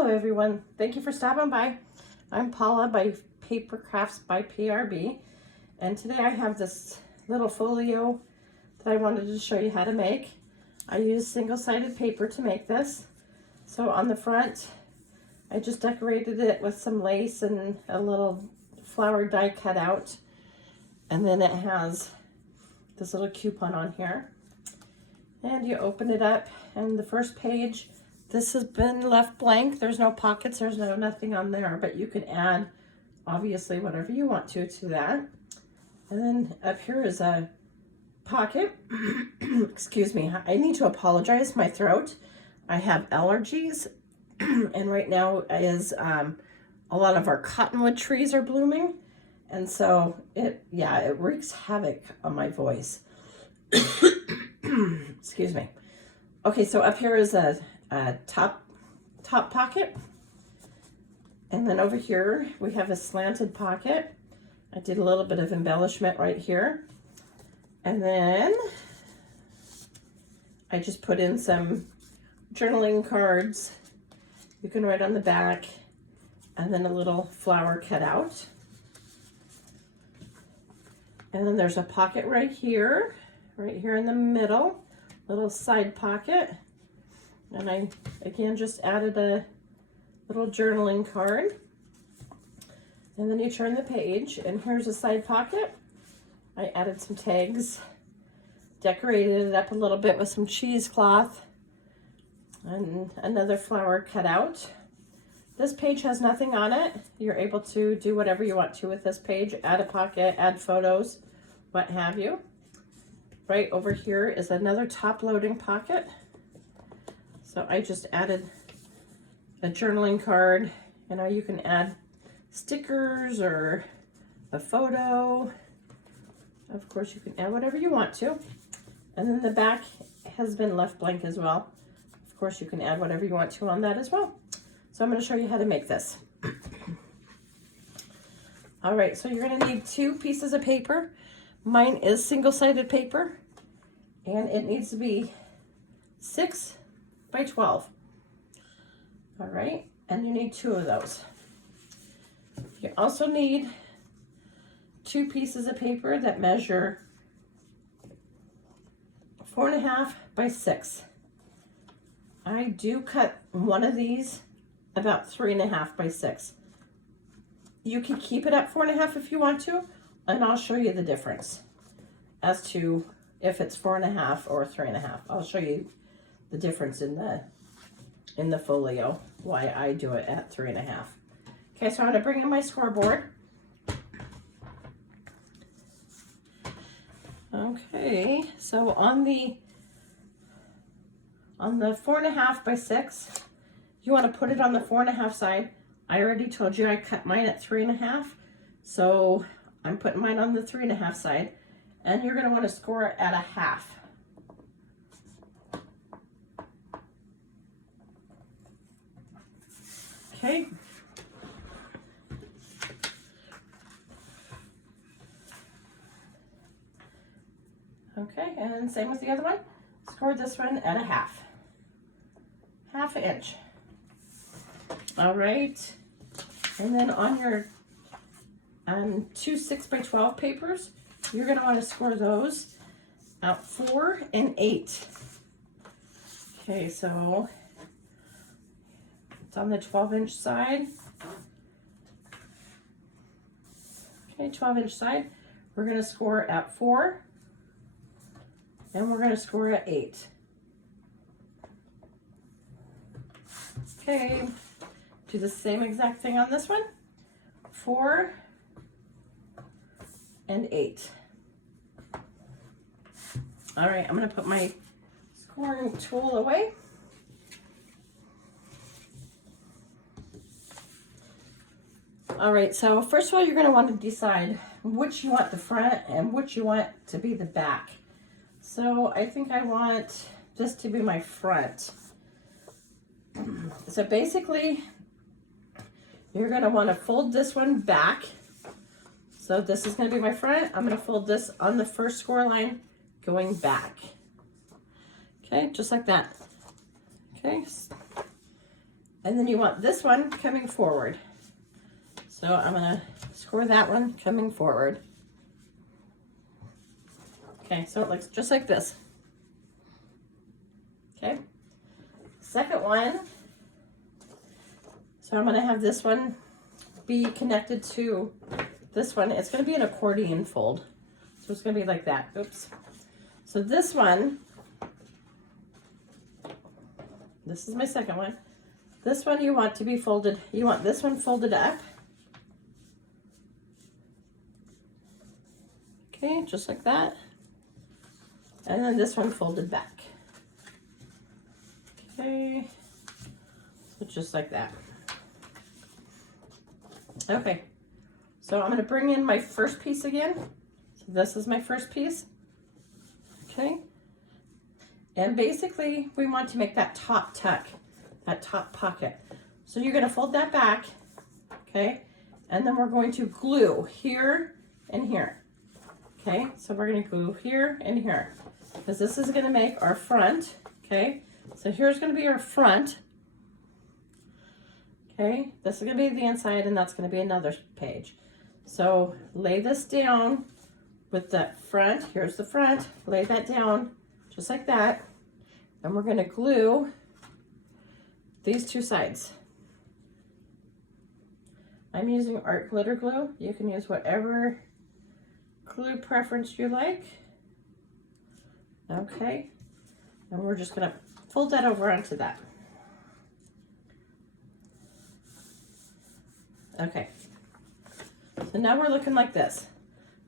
Hello everyone, thank you for stopping by. I'm Paula by Paper Crafts by PRB, and today I have this little folio that I wanted to show you how to make. I used single-sided paper to make this. So on the front, I just decorated it with some lace and a little flower die cut out, and then it has this little coupon on here. And you open it up, and the first page, this has been left blank. There's no pockets, there's nothing on there, but you can add obviously whatever you want to that. And then up here is a pocket. Excuse me, I need to apologize, my throat. I have allergies, and right now is a lot of our cottonwood trees are blooming, and so it wreaks havoc on my voice. Excuse me. Okay, so up here is a top pocket, and then over here we have a slanted pocket. I did a little bit of embellishment right here, and then I just put in some journaling cards. You can write on the back, and then a little flower cut out, and then there's a pocket right here in the middle, little side pocket. And I, again, just added a little journaling card. And then you turn the page, and here's a side pocket. I added some tags, decorated it up a little bit with some cheesecloth, and another flower cut out. This page has nothing on it. You're able to do whatever you want to with this page. Add a pocket, add photos, what have you. Right over here is another top loading pocket. So I just added a journaling card. You know, you can add stickers or a photo. Of course, you can add whatever you want to. And then the back has been left blank as well. Of course, you can add whatever you want to on that as well. So I'm going to show you how to make this. All right, so you're going to need 2 pieces of paper. Mine is single-sided paper, and it needs to be 6 by 12. All right, and you need 2 of those. You also need 2 pieces of paper that measure 4.5 by 6. I do cut one of these about 3.5 by 6. You can keep it at 4.5 if you want to, and I'll show you the difference as to if it's 4.5 or 3.5. I'll show you the difference in the folio, why I do it at 3.5. Okay, so I'm gonna bring in my scoreboard. Okay, so on the 4.5 by 6, you want to put it on the 4.5 side. I already told you I cut mine at 3.5, so I'm putting mine on the 3.5 side, and you're going to want to score it at 1/2. Okay. Okay, and same with the other one. Score this one at 1/2. 1/2 inch. All right. And then on your 2 6 by 12 papers, you're going to want to score those at 4 and 8. Okay, so it's on the 12-inch side. Okay, 12-inch side. We're going to score at 4, and we're going to score at 8. Okay, do the same exact thing on this one. 4 and 8. All right, I'm going to put my scoring tool away. All right, so first of all, you're going to want to decide which you want the front and which you want to be the back. So I think I want this to be my front. So basically, you're going to want to fold this one back. So this is going to be my front. I'm going to fold this on the first score line going back. Okay, just like that. Okay, And then you want this one coming forward. So I'm gonna score that one coming forward. Okay, so it looks just like this. Okay, second one. So I'm gonna have this one be connected to this one. It's gonna be an accordion fold. So it's gonna be like that, oops. So this one, this is my second one. This one you want to be folded, you want this one folded up. Okay, just like that. And then this one folded back. Okay, so just like that. Okay, so I'm gonna bring in my first piece again. So this is my first piece. Okay, and basically we want to make that top tuck, that top pocket. So you're gonna fold that back, okay? And then we're going to glue here and here. Okay, so we're gonna glue here and here, because this is gonna make our front, okay? So here's gonna be our front. Okay, this is gonna be the inside and that's gonna be another page. So lay this down with that front, here's the front, lay that down just like that. And we're gonna glue these two sides. I'm using art glitter glue. You can use whatever glue preference you like. Okay, and we're just gonna fold that over onto that. Okay, so now we're looking like this.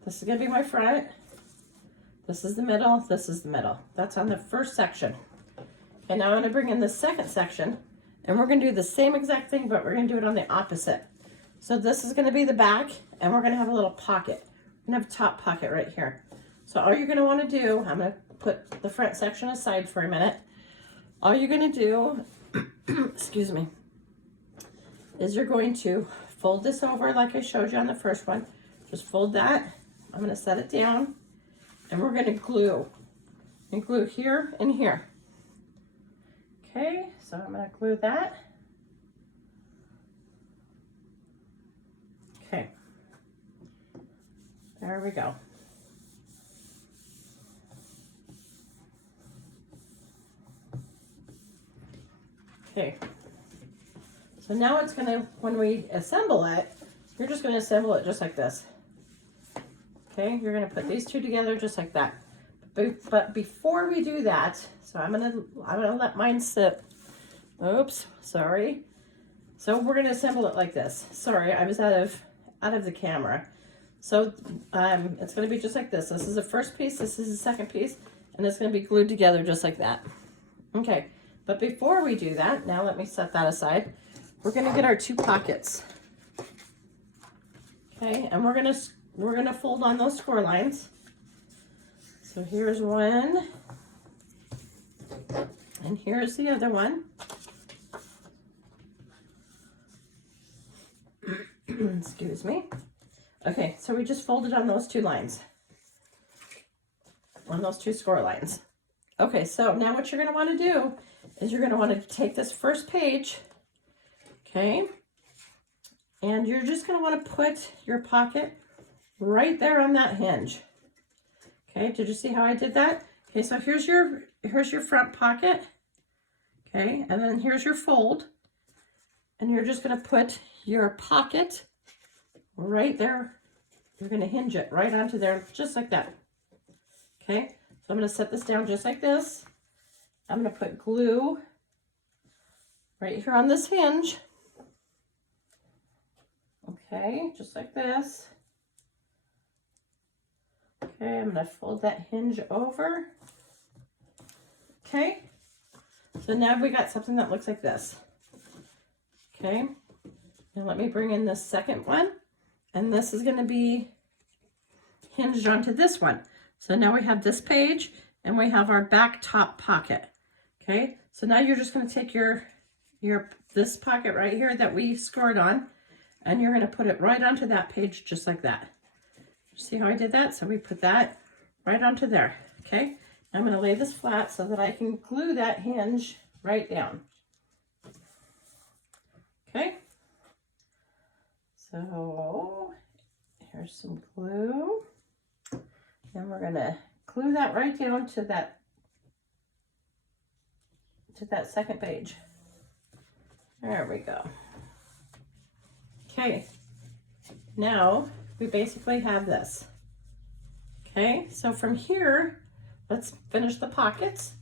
This is gonna be my front. This is the middle, this is the middle. That's on the first section. Okay, now I'm gonna bring in the second section and we're gonna do the same exact thing, but we're gonna do it on the opposite. So this is gonna be the back and we're gonna have a little pocket. We're gonna have a top pocket right here. So all you're gonna wanna do, I'm gonna put the front section aside for a minute. All you're gonna do, excuse me, is you're going to fold this over like I showed you on the first one. Just fold that. I'm gonna set it down and we're gonna glue. And glue here and here. Okay, so I'm gonna glue that. Okay, there we go. Okay, so now it's gonna, when we assemble it, you're just gonna assemble it just like this. Okay, you're gonna put these two together just like that. But before we do that, so I'm gonna let mine sit. Oops, sorry. So we're gonna assemble it like this. Sorry, I was out of the camera. So it's gonna be just like this. This is the first piece, this is the second piece, and it's gonna be glued together just like that. Okay, but before we do that, now let me set that aside. We're gonna get our two pockets. Okay, and we're gonna fold on those score lines. So here's one, and here's the other one. Excuse me. Okay, so we just folded on those two lines, on those two score lines. Okay, so now what you're gonna wanna do is you're gonna wanna take this first page, okay, and you're just gonna wanna put your pocket right there on that hinge. Okay, did you see how I did that? Okay, so here's your front pocket. Okay, and then here's your fold. And you're just gonna put your pocket right there. You're gonna hinge it right onto there, just like that. Okay, so I'm gonna set this down just like this. I'm gonna put glue right here on this hinge. Okay, just like this. Okay, I'm gonna fold that hinge over. Okay, so now we got something that looks like this. Okay, now let me bring in this second one, and this is gonna be hinged onto this one. So now we have this page, and we have our back top pocket. Okay, so now you're just gonna take this pocket right here that we scored on, and you're gonna put it right onto that page just like that. See how I did that? So we put that right onto there, okay? I'm gonna lay this flat so that I can glue that hinge right down. So here's some glue. And we're gonna glue that right down to that second page. There we go. Okay, now we basically have this. Okay, so from here, let's finish the pockets.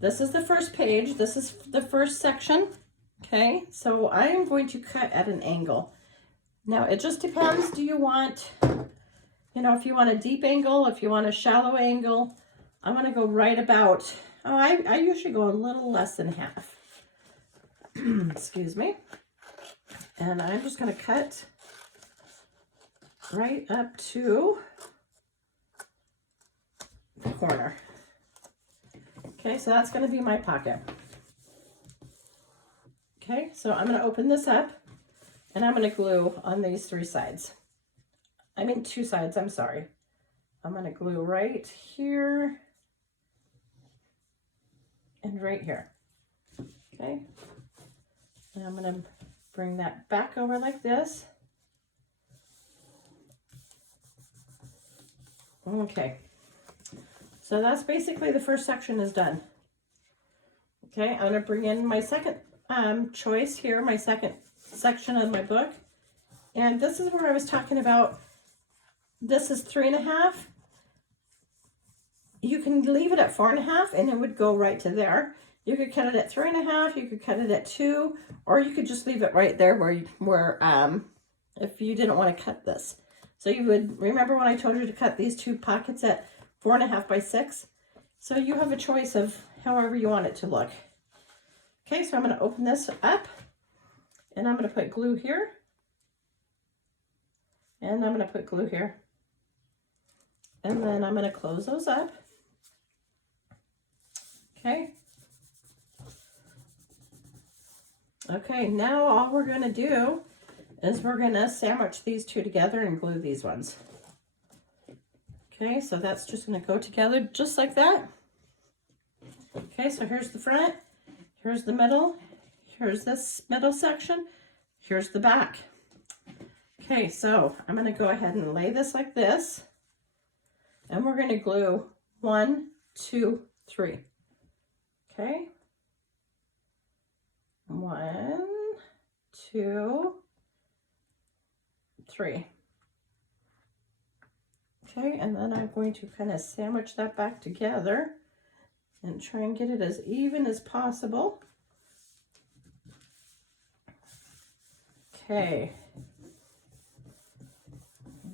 This is the first page. This is the first section. Okay, so I am going to cut at an angle. Now it just depends. Do you want, you know, if you want a deep angle, if you want a shallow angle, I'm going to go right about, I usually go a little less than half. Excuse me. And I'm just going to cut right up to the corner. Okay, so that's going to be my pocket. Okay, so I'm going to open this up and I'm going to glue on these three sides. I mean 2 sides, I'm sorry. I'm going to glue right here and right here. Okay, and I'm going to bring that back over like this. Okay, so that's basically the first section is done. Okay, I'm going to bring in my second choice here, my second section of my book. And this is where I was talking about, this is 3.5. You can leave it at 4.5 and it would go right to there. You could cut it at 3.5, you could cut it at 2, or you could just leave it right there where if you didn't want to cut this. So you would, remember when I told you to cut these 2 pockets at 4.5 by 6? So you have a choice of however you want it to look. Okay, so I'm going to open this up and I'm going to put glue here. And I'm going to put glue here. And then I'm going to close those up. Okay. Okay, now all we're going to do is we're going to sandwich these 2 together and glue these ones. Okay, so that's just going to go together just like that. Okay, so here's the front, here's the middle, here's this middle section, here's the back. Okay, so I'm going to go ahead and lay this like this, and we're going to glue 1, 2, 3. Okay. 1, 2, 3. Okay, and then I'm going to kind of sandwich that back together and try and get it as even as possible. Okay,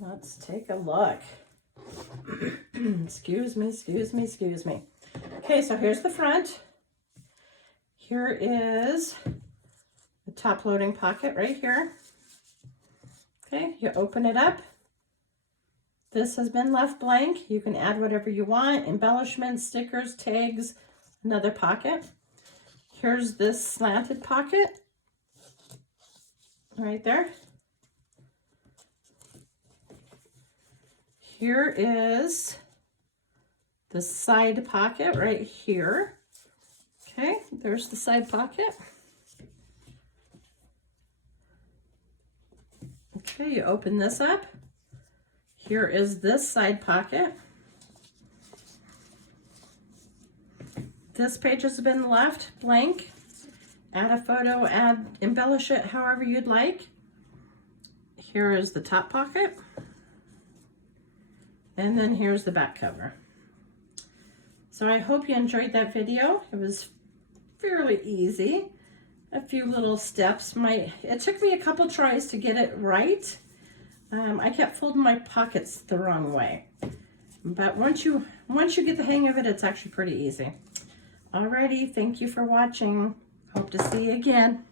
let's take a look. Excuse me. Okay, so here's the front. Here is the top loading pocket right here. Okay, you open it up. This has been left blank. You can add whatever you want, embellishments, stickers, tags, another pocket. Here's this slanted pocket right there. Here is the side pocket right here. Okay, there's the side pocket. Okay, you open this up. Here is this side pocket. This page has been left blank. Add a photo, embellish it however you'd like. Here is the top pocket. And then here's the back cover. So I hope you enjoyed that video. It was fairly easy. A few little steps. It took me a couple tries to get it right. I kept folding my pockets the wrong way. But once you get the hang of it, it's actually pretty easy. Alrighty, thank you for watching. Hope to see you again.